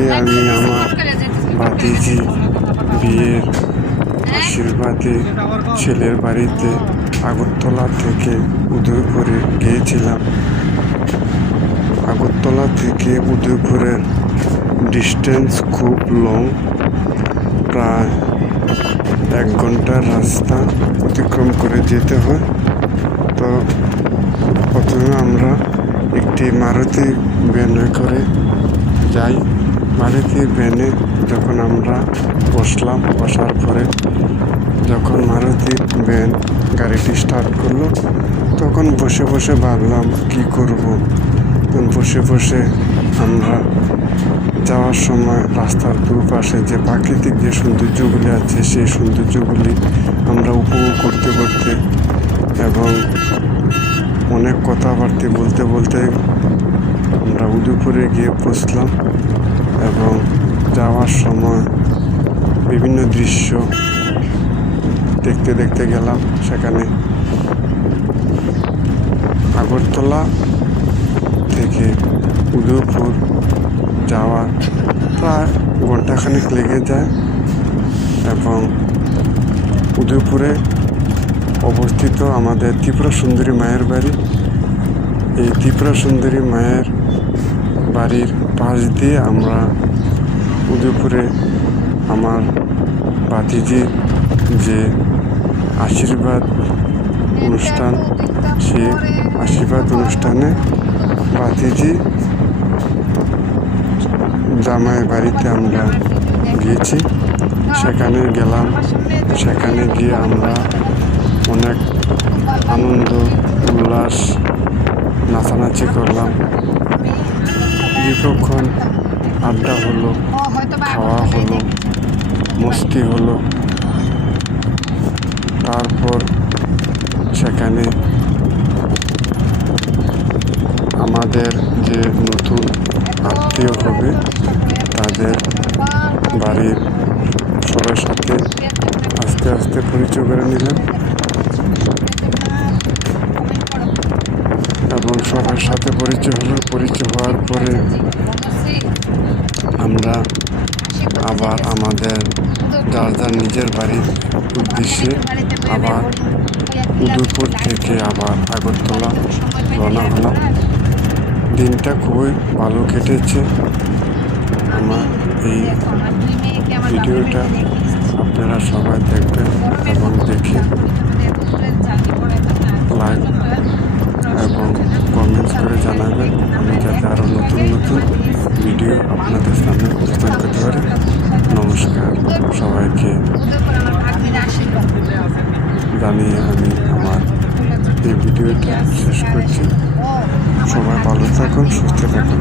থেকে আমি আমার ভাতিজি বিয়ের আশীর্বাদে ছেলের বাড়িতে আগরতলা থেকে উদয়পুরে গিয়েছিলাম। আগরতলা থেকে উদয়পুরের ডিস্টেন্স খুব লং, প্রায় এক ঘণ্টার রাস্তা অতিক্রম করে যেতে হয়। তো প্রথমে আমরা একটি মারুতি ভ্যানে করে যাই। মারুতি ভ্যানে যখন আমরা বসলাম, বসার পরে যখন মারুতি ভ্যান গাড়িটি স্টার্ট করল, তখন বসে বসে ভাবলাম, কি করব? তখন বসে বসে আমরা যাওয়ার সময় রাস্তার দুপাশে যে প্রাকৃতিক যে সৌন্দর্যগুলি আছে, সেই সৌন্দর্যগুলি আমরা উপভোগ করতে করতে এবং অনেক কথাবার্তা বলতে বলতে আমরা উদয়পুরে গিয়ে পৌঁছলাম। এবং যাওয়ার সময় বিভিন্ন দৃশ্য দেখতে দেখতে গেলাম সেখানে। আগরতলা থেকে উদয়পুর যাওয়ার প্রায় ঘন্টাখানেক লেগে যায় এবং উদয়পুরে অবস্থিত আমাদের ত্রিপুরা সুন্দরী মায়ের বাড়ি। এই ত্রিপুরা সুন্দরী মায়ের বাড়ির পাশ দিয়ে আমরা উদয়পুরে আমার ভাতিজির যে আশীর্বাদ অনুষ্ঠান সে আশীর্বাদ অনুষ্ঠানে ভাতিজি জামাই বাড়িতে আমরা গিয়েছি। সেখানে গেলাম। সেখানে গিয়ে আমরা অনেক আনন্দ, উল্লাস, নাচানাচি করলাম। দীর্ঘক্ষণ আড্ডা হলো, খাওয়া হলো, মস্তি হলো। তারপর সেখানে আমাদের যে নতুন আত্মীয় হবে, তাদের বাড়ির সবার সাথে আস্তে আস্তে পরিচয় করে নিলাম এবং সবার সাথে পরিচয় হলো, পরিচয় হওয়ার পরে আমরা আবার আমাদের যার যার নিজের বাড়ির উদ্দেশ্যে আবার উদয়পুর থেকে আবার আগরতলা রওনা হলাম দিনটা খুবই ভালো কেটেছে। আমার এই ভিডিওটা আপনারা সবাই দেখবেন। জানি আমি আমার এই ভিডিওটি শেষ করছি। সবাই ভালো থাকুন সুস্থ থাকুন।